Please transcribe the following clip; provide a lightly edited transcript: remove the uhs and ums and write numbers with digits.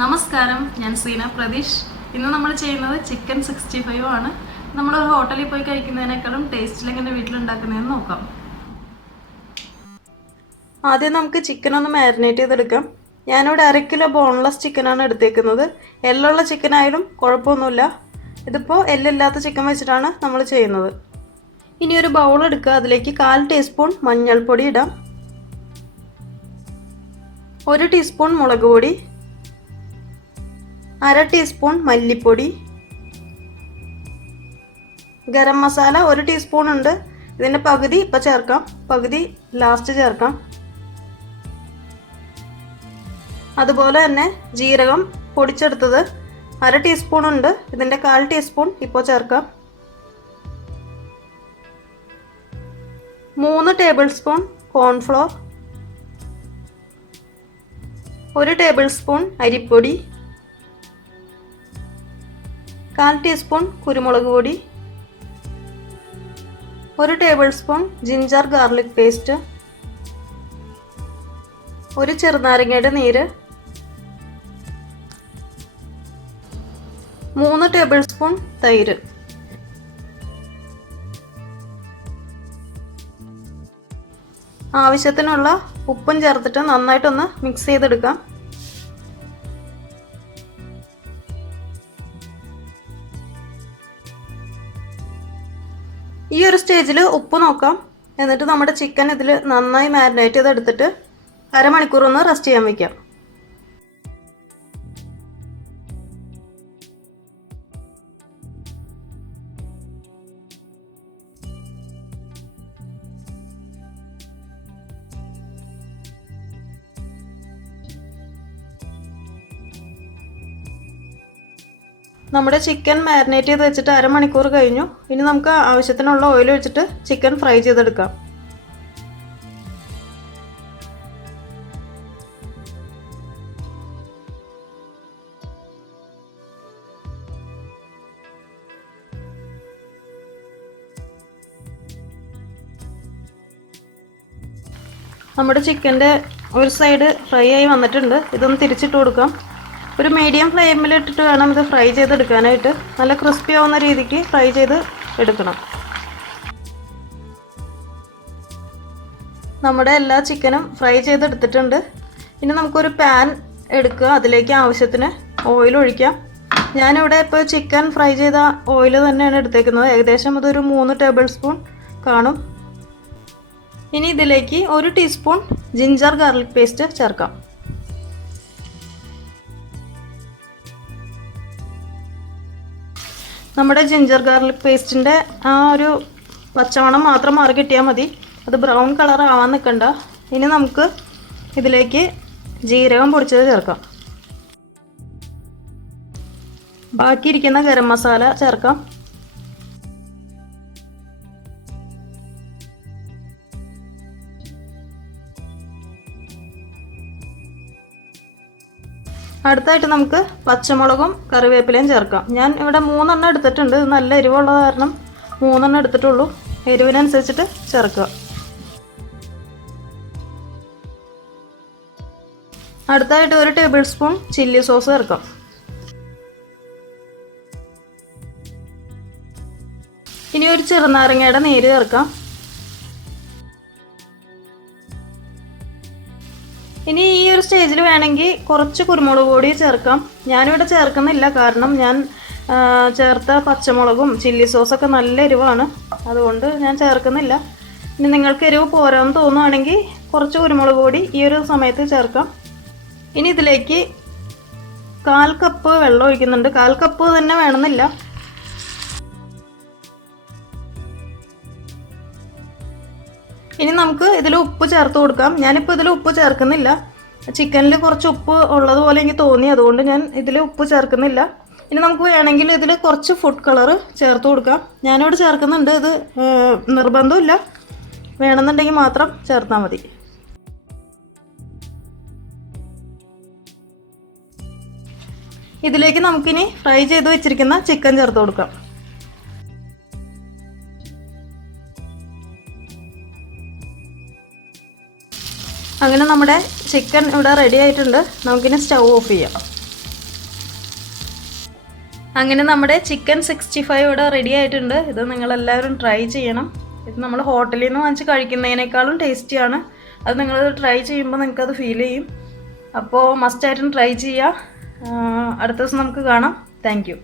നമസ്കാരം, ഞാൻ സീന പ്രതീഷ്. ഇന്ന് നമ്മൾ ചെയ്യുന്നത് ചിക്കൻ 65 ആണ്. നമ്മൾ ഹോട്ടലിൽ പോയി കഴിക്കുന്നതിനേക്കാളും ടേസ്റ്റിൽ എങ്ങനെ വീട്ടിലുണ്ടാക്കുന്നതെന്ന് നോക്കാം. ആദ്യം നമുക്ക് ചിക്കൻ ഒന്ന് മാരിനേറ്റ് ചെയ്തെടുക്കാം. ഞാനിവിടെ 1/2 കിലോ ബോൺലെസ് ചിക്കനാണ് എടുത്തേക്കുന്നത്. എല്ലുള്ള ചിക്കനായാലും കുഴപ്പമൊന്നുമില്ല. ഇതിപ്പോൾ എല്ലില്ലാത്ത ചിക്കൻ വെച്ചിട്ടാണ് നമ്മൾ ചെയ്യുന്നത്. ഇനി ഒരു ബൗൾ എടുക്കുക. അതിലേക്ക് 1/4 ടീസ്പൂൺ മഞ്ഞൾപ്പൊടി ഇടാം, 1 ടീസ്പൂൺ മുളക് പൊടി, 1/2 ടീസ്പൂൺ മല്ലിപ്പൊടി, ഗരം മസാല 1 ടീസ്പൂൺ ഉണ്ട്. ഇതിൻ്റെ പകുതി ഇപ്പോൾ ചേർക്കാം, പകുതി ലാസ്റ്റ് ചേർക്കാം. അതുപോലെ തന്നെ ജീരകം പൊടിച്ചെടുത്തത് 1/2 ടീസ്പൂൺ ഉണ്ട്. ഇതിൻ്റെ 1/4 ടീസ്പൂൺ ഇപ്പോൾ ചേർക്കാം. 3 table spoon cornflour, 1 table spoon അരിപ്പൊടി, 1/4 ടീസ്പൂൺ കുരുമുളക് പൊടി, 1 table spoon ginger garlic paste, 1 ചെറുനാരങ്ങയുടെ നീര്, 3 ടേബിൾ സ്പൂൺ തൈര്. ആവശ്യത്തിനുള്ള ഉപ്പും ചേർത്തിട്ട് നന്നായിട്ടൊന്ന് മിക്സ് ചെയ്തെടുക്കാം. ഈ ഒരു സ്റ്റേജിൽ ഉപ്പ് നോക്കാം. എന്നിട്ട് നമ്മുടെ ചിക്കൻ ഇതിൽ നന്നായി മാരിനേറ്റ് ചെയ്തെടുത്തിട്ട് അരമണിക്കൂർ ഒന്ന് റെസ്റ്റ് ചെയ്യാൻ വയ്ക്കാം. നമ്മുടെ ചിക്കൻ മാരിനേറ്റ് ചെയ്ത് വെച്ചിട്ട് അരമണിക്കൂർ കഴിഞ്ഞു. ഇനി നമുക്ക് ആവശ്യത്തിനുള്ള ഓയിൽ ഒഴിച്ചിട്ട് ചിക്കൻ ഫ്രൈ ചെയ്തെടുക്കാം. നമ്മുടെ ചിക്കൻ്റെ ഒരു സൈഡ് ഫ്രൈ ആയി വന്നിട്ടുണ്ട്. ഇതൊന്ന് തിരിച്ചിട്ട് കൊടുക്കാം. ഒരു മീഡിയം ഫ്ലെയിമിൽ ഇട്ടിട്ട് വേണം ഇത് ഫ്രൈ ചെയ്തെടുക്കാനായിട്ട്. നല്ല ക്രിസ്പി ആവുന്ന രീതിക്ക് ഫ്രൈ ചെയ്ത് എടുക്കണം. നമ്മുടെ എല്ലാ ചിക്കനും ഫ്രൈ ചെയ്തെടുത്തിട്ടുണ്ട്. ഇനി നമുക്കൊരു പാൻ എടുക്കുക. അതിലേക്ക് ആവശ്യത്തിന് ഓയിൽ ഒഴിക്കാം. ഞാനിവിടെ ഇപ്പോൾ ചിക്കൻ ഫ്രൈ ചെയ്ത ഓയിൽ തന്നെയാണ് എടുത്തേക്കുന്നത്. ഏകദേശം അതൊരു 3 ടേബിൾ സ്പൂൺ കാണും. ഇനി ഇതിലേക്ക് 1 ടീസ്പൂൺ ജിഞ്ചർ ഗാർലിക് പേസ്റ്റ് ചേർക്കാം. നമ്മുടെ ജിഞ്ചർ ഗാർലിക് പേസ്റ്റിൻ്റെ ആ ഒരു പച്ചമണം മാത്രം മാറി കിട്ടിയാൽ മതി. അത് ബ്രൗൺ കളർ ആവാൻ നിൽക്കണ്ട. ഇനി നമുക്ക് ഇതിലേക്ക് ജീരകം പൊടിച്ചത് ചേർക്കാം. ബാക്കിയിരിക്കുന്ന ഗരം മസാല ചേർക്കാം. അടുത്തായിട്ട് നമുക്ക് പച്ചമുളകും കറിവേപ്പിലയും ചേർക്കാം. ഞാൻ ഇവിടെ 3 എണ്ണം എടുത്തിട്ടുണ്ട്. ഇത് നല്ല എരിവുള്ള കാരണം 3 എണ്ണം എടുത്തിട്ടുള്ളൂ. എരിവിനനുസരിച്ചിട്ട് ചേർക്കുക. അടുത്തായിട്ട് 1 ടേബിൾ സ്പൂൺ ചില്ലി സോസ് ചേർക്കാം. ഇനി ഒരു ചെറുനാരങ്ങയുടെ നീര് ചേർക്കാം. ഇനി ഈ ഒരു സ്റ്റേജിൽ വേണമെങ്കിൽ കുറച്ച് കുരുമുളക് പൊടി ചേർക്കാം. ഞാനിവിടെ ചേർക്കുന്നില്ല, കാരണം ഞാൻ ചേർത്ത പച്ചമുളകും ചില്ലി സോസൊക്കെ നല്ല എരിവാണ്. അതുകൊണ്ട് ഞാൻ ചേർക്കുന്നില്ല. ഇനി നിങ്ങൾക്ക് എരിവ് പോരാന്ന് തോന്നുകയാണെങ്കിൽ കുറച്ച് കുരുമുളക് പൊടി ഈ ഒരു സമയത്ത് ചേർക്കാം. ഇനി ഇതിലേക്ക് 1/4 കപ്പ് വെള്ളം ഒഴിക്കുന്നുണ്ട്. 1/4 കപ്പ് തന്നെ വേണമെന്നില്ല. ഇനി നമുക്ക് ഇതിൽ ഉപ്പ് ചേർത്ത് കൊടുക്കാം. ഞാനിപ്പോൾ ഇതിൽ ഉപ്പ് ചേർക്കുന്നില്ല. ചിക്കനിൽ കുറച്ച് ഉപ്പ് ഉള്ളതുപോലെ എനിക്ക് തോന്നി, അതുകൊണ്ട് ഞാൻ ഇതിൽ ഉപ്പ് ചേർക്കുന്നില്ല. ഇനി നമുക്ക് വേണമെങ്കിൽ ഇതിൽ കുറച്ച് ഫുഡ് കളർ ചേർത്ത് കൊടുക്കാം. ഞാനിവിടെ ചേർക്കുന്നുണ്ട്. ഇത് നിർബന്ധമില്ല, വേണമെന്നുണ്ടെങ്കിൽ മാത്രം ചേർത്താൽ മതി. ഇതിലേക്ക് നമുക്കിനി ഫ്രൈ ചെയ്ത് വെച്ചിരിക്കുന്ന ചിക്കൻ ചേർത്ത് കൊടുക്കാം. അങ്ങനെ നമ്മുടെ ചിക്കൻ ഇവിടെ റെഡി ആയിട്ടുണ്ട്. നമുക്കിനി സ്റ്റൗ ഓഫ് ചെയ്യാം. അങ്ങനെ നമ്മുടെ ചിക്കൻ 65 ഇവിടെ റെഡി ആയിട്ടുണ്ട്. ഇത് നിങ്ങളെല്ലാവരും ട്രൈ ചെയ്യണം. ഇത് നമ്മൾ ഹോട്ടലിൽ നിന്ന് വാങ്ങിച്ച് കഴിക്കുന്നതിനേക്കാളും ടേസ്റ്റിയാണ്. അത് നിങ്ങൾ ട്രൈ ചെയ്യുമ്പോൾ നിങ്ങൾക്കത് ഫീൽ ചെയ്യും. അപ്പോൾ മസ്റ്റായിട്ടും ട്രൈ ചെയ്യുക. അടുത്ത ദിവസം നമുക്ക് കാണാം. Thank you.